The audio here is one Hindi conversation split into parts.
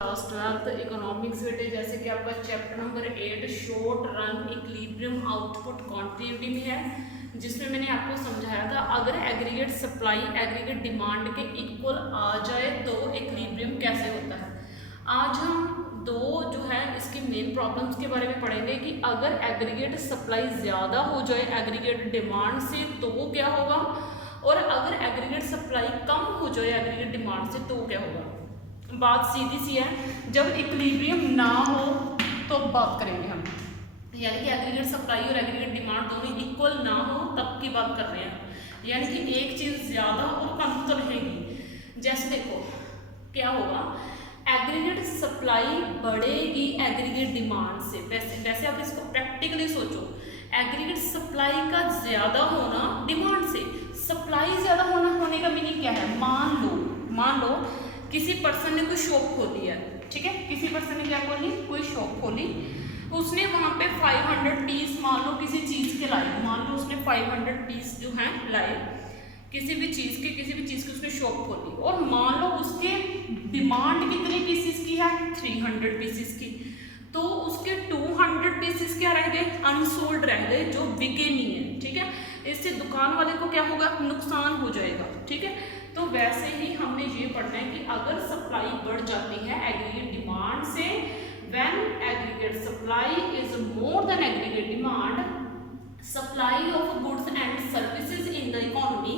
क्लास 12 इकोनॉमिक्स बेटे, जैसे कि आपका chapter number 8 short run equilibrium output continuity में है, जिसमें मैंने आपको समझाया था अगर एग्रीगेट सप्लाई एग्रीगेट डिमांड के इक्वल आ जाए तो इक्विलिब्रियम कैसे होता है। आज हम दो जो है इसकी मेन प्रॉब्लम्स के बारे में पढ़ेंगे कि अगर एग्रीगेट सप्लाई ज़्यादा हो जाए एग्रीगेट डिमांड से तो वो क्या होगा, और अगर एग्रीगेट सप्लाई कम हो जाए एग्रीगेट डिमांड से तो क्या होगा। बात सीधी सी है, जब इक्विलिब्रियम ना हो तो बात करेंगे हम, यानी कि एग्रीगेट सप्लाई और एग्रीगेट डिमांड दोनों इक्वल ना हो तब की बात कर रहे हैं, यानी कि एक चीज़ ज़्यादा और कम तो रहेगी। जैसे देखो क्या होगा, एग्रीगेट सप्लाई बढ़ेगी एग्रीगेट डिमांड से। वैसे आप इसको प्रैक्टिकली सोचो, एग्रीगेट सप्लाई का ज़्यादा होना डिमांड से, सप्लाई ज़्यादा होने का मीनिंग क्या है। मान लो किसी पर्सन ने कोई शॉप खोली है, ठीक है, किसी पर्सन ने क्या खोली, कोई शॉप खोली, उसने वहाँ पे 500 पीस मान लो किसी चीज़ के लाए, मान लो उसने 500 पीस जो हैं लाए किसी भी चीज़ की उसने शॉप खोली, और मान लो उसके डिमांड कितने पीसेस की है, 300 पीसेस की, तो उसके 200 पीसेस क्या रह गए, अनसोल्ड रह गए, जो बिके नहीं है, ठीक है। इससे दुकान वाले को क्या होगा, नुकसान हो जाएगा, ठीक है। तो वैसे ही हमने ये पढ़ना है कि अगर सप्लाई बढ़ जाती है एग्रीगेट डिमांड से, when aggregate supply is more than aggregate demand, supply of goods and services in the economy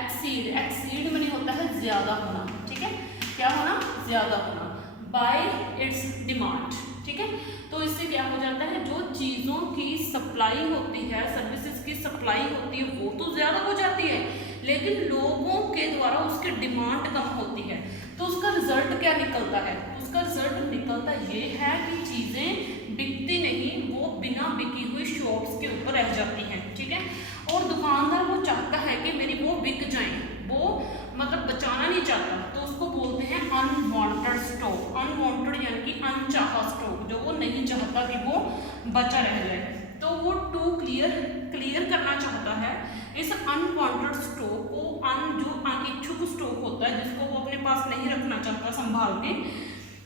exceed माने होता है ज्यादा होना, ठीक है, क्या होना, ज्यादा होना, बाय इट्स डिमांड, ठीक है। तो इससे क्या हो जाता है, जो चीज़ों की सप्लाई होती है, सर्विसेज की सप्लाई होती है, वो तो ज़्यादा हो जाती है, लेकिन लोगों के द्वारा उसकी डिमांड कम होती है। तो उसका रिजल्ट क्या निकलता है, उसका रिजल्ट निकलता ये है कि चीज़ें बिकती नहीं, वो बिना बिकी हुई शॉप्स के ऊपर रह जाती हैं, ठीक है। और दुकानदार वो चाहता है कि मेरी वो बिक जाए, वो मतलब बचाना नहीं चाहता, तो उसको बोलते हैं अनवांटेड स्टॉक। अनवांटेड यानी कि अनचाहा स्टॉक, जो वो नहीं चाहता कि वो बचा रह जाए, तो वो टू क्लियर करना चाहता है इस अनवांटेड स्टॉक को। जो अनिच्छुक स्टॉक होता है जिसको वो अपने पास नहीं रखना चाहता संभाल के,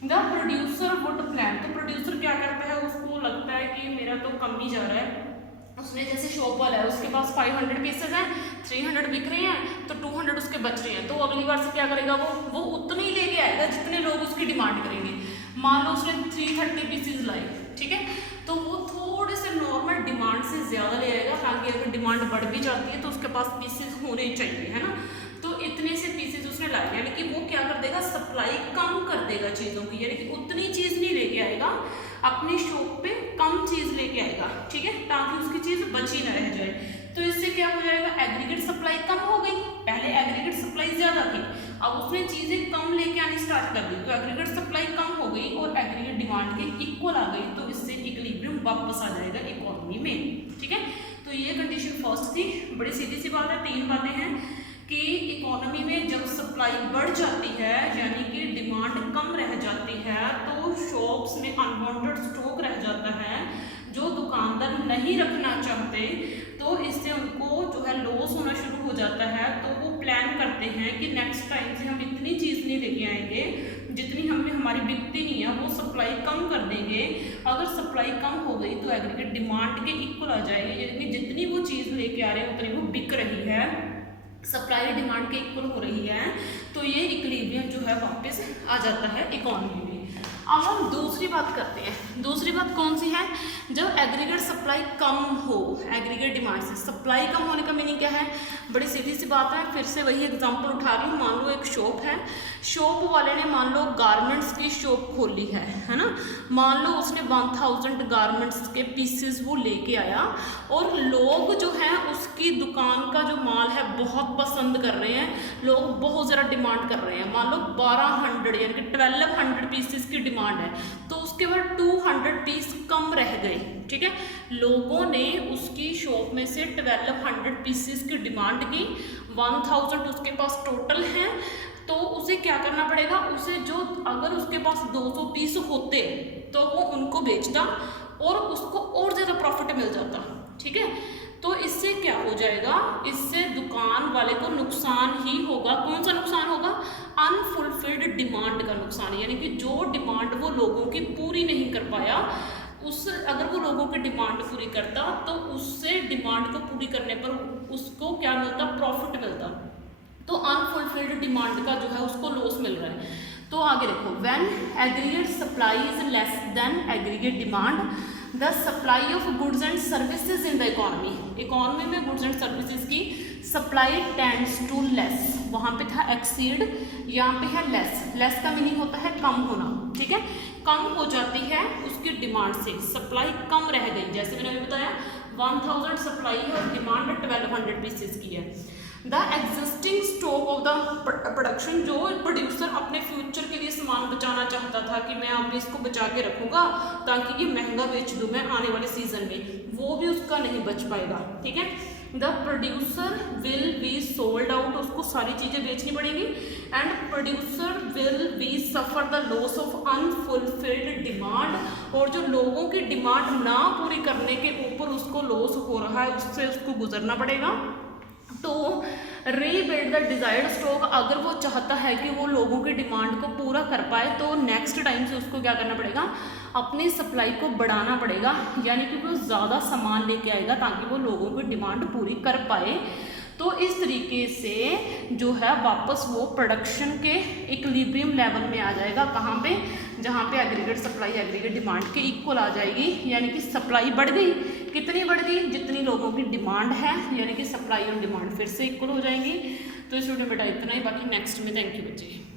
द प्रोड्यूसर वुड प्लान, तो प्रोड्यूसर क्या करता है, उसको लगता है कि मेरा तो कम ही जा रहा है, उसने जैसे शॉप वाला है उसके पास 500 पीसेज हैं, 300 बिक रहे हैं, तो 200 उसके बच रहे हैं, तो अगली बार से क्या करेगा, वो उतने ही लेके आएगा जितने लोग उसकी डिमांड करेंगे। मान लो उसने 330 पीसेज लाए, ठीक है, तो वो थोड़े से नॉर्मल डिमांड से ज़्यादा ले आएगा, ताकि अगर डिमांड बढ़ भी जाती है तो उसके पास पीसेज होने चाहिए, है ना। तो इतने से पीसेज उसने लाए, यानी कि वो क्या कर देगा, सप्लाई कम कर देगा चीज़ों की, यानी कि उतनी चीज़ नहीं लेके आएगा, अपनी शॉप पे कम चीज़ लेके आएगा, ठीक है, ताकि उसकी चीज़ बची न रह जाए। तो इससे क्या हो जाएगा, एग्रीगेट सप्लाई कम हो गई, पहले एग्रीगेट सप्लाई ज़्यादा थी, अब उसने चीज़ें कम लेके आनी स्टार्ट कर दी, तो एग्रीगेट सप्लाई कम हो गई और एग्रीगेट डिमांड के इक्वल आ गई, तो इससे इक्विलिब्रियम वापस आ जाएगा इकोनॉमी में, ठीक है। तो ये कंडीशन फर्स्ट थी, बड़ी सीधी सी बात है, तीन बातें हैं कि इकोनॉमी में जब सप्लाई बढ़ जाती है यानी कि डिमांड कम रह जाती है, तो शॉप्स में अनवांटेड स्टॉक रह जाता है जो दुकानदार नहीं रखना चाहते, तो इससे उनको जो है लॉस होना शुरू हो जाता है। तो वो प्लान करते हैं कि नेक्स्ट टाइम से हम इतनी चीज़ नहीं लेके आएंगे जितनी हमारी बिकती नहीं है, वो सप्लाई कम कर देंगे। अगर सप्लाई कम हो गई तो एग्रीगेट डिमांड के इक्वल आ जाएगी, यानी जितनी वो चीज़ लेके आ रहे हैं उतनी वो बिक रही है, सप्लाई डिमांड के इक्वल हो रही है, तो ये इक्विलिब्रियम जो है वापस आ जाता है इकोनॉमी में। अब हम दूसरी बात करते हैं, दूसरी बात कौन सी है, जब एग्रीगेट सप्लाई कम हो एग्रीगेट डिमांड से, सप्लाई कम होने का मीनिंग क्या है, बड़ी सीधी सी बात है, फिर से वही एग्जांपल उठा रही हूँ। मान लो एक शॉप है, शॉप वाले ने मान लो गारमेंट्स की शॉप खोली है ना, मान लो उसने 1000 गारमेंट्स के पीसेस वो लेके आया, और लोग जो हैं उसकी दुकान का जो माल है बहुत पसंद कर रहे हैं, लोग बहुत ज़्यादा डिमांड कर रहे हैं, मान लो 1200 यानी कि 1200 पीसेस की डिमांड है, तो उसके बाद 200 पीस कम रह गए, ठीक है। लोगों ने उसकी शॉप में से 1200 पीसेस की डिमांड की, 1000 उसके पास टोटल हैं, तो उसे क्या करना पड़ेगा, उसे जो अगर उसके पास 200 पीस होते तो वो उनको बेचता और उसको और ज़्यादा प्रॉफिट मिल जाता, ठीक है। तो इससे क्या हो जाएगा, इससे दुकान वाले को नुकसान ही होगा। कौन सा नुकसान होगा, अनफुलफिल्ड डिमांड का नुकसान, यानी कि जो डिमांड अगर वो लोगों की डिमांड पूरी करता तो उससे डिमांड को पूरी करने पर उसको क्या मिलता, प्रॉफिट मिलता। तो अनफुलफिल्ड डिमांड का जो है उसको लॉस मिल रहा है। तो आगे देखो, when aggregate supply is less than aggregate demand the supply of goods and services in the economy में गुड्स एंड सर्विसेज की सप्लाई टेंड्स टू लेस। वहाँ पे था एक्सीड, यहाँ पे है लेस। लेस का मीनिंग होता है कम होना, ठीक है, कम हो जाती है उसकी डिमांड से, सप्लाई कम रह गई। जैसे मैंने अभी बताया 1000 सप्लाई है और डिमांड 1200 पीसेस की है। The existing stock of the production, जो प्रोड्यूसर अपने फ्यूचर के लिए सामान बचाना चाहता था कि मैं अभी इसको बचा के रखूँगा ताकि ये महंगा बेच दूँ मैं आने वाले सीजन में, वो भी उसका नहीं बच पाएगा, ठीक है। The producer will be sold out, उसको सारी चीज़ें बेचनी पड़ेंगी। And producer will be suffer the loss of unfulfilled demand, और जो लोगों की डिमांड ना पूरी करने के ऊपर उसको लॉस हो रहा है उससे उसको गुजरना पड़ेगा। तो रीबिल्ड द डिज़ायर्ड स्टॉक, अगर वो चाहता है कि वो लोगों की डिमांड को पूरा कर पाए तो नेक्स्ट टाइम से उसको क्या करना पड़ेगा, अपनी सप्लाई को बढ़ाना पड़ेगा, यानी कि वो ज़्यादा सामान लेके आएगा ताकि वो लोगों की डिमांड पूरी कर पाए। तो इस तरीके से जो है वापस वो प्रोडक्शन के इक्विलिब्रियम लेवल में आ जाएगा, कहाँ पे, जहाँ पे एग्रीगेट सप्लाई एग्रीगेट डिमांड के इक्वल आ जाएगी, यानी कि सप्लाई बढ़ गई, कितनी बढ़ गई, जितनी लोगों की डिमांड है, यानी कि सप्लाई और डिमांड फिर से इक्वल हो जाएंगी। तो इस वीडियो में बेटा इतना ही, बाकी नेक्स्ट में। थैंक यू बच्चे।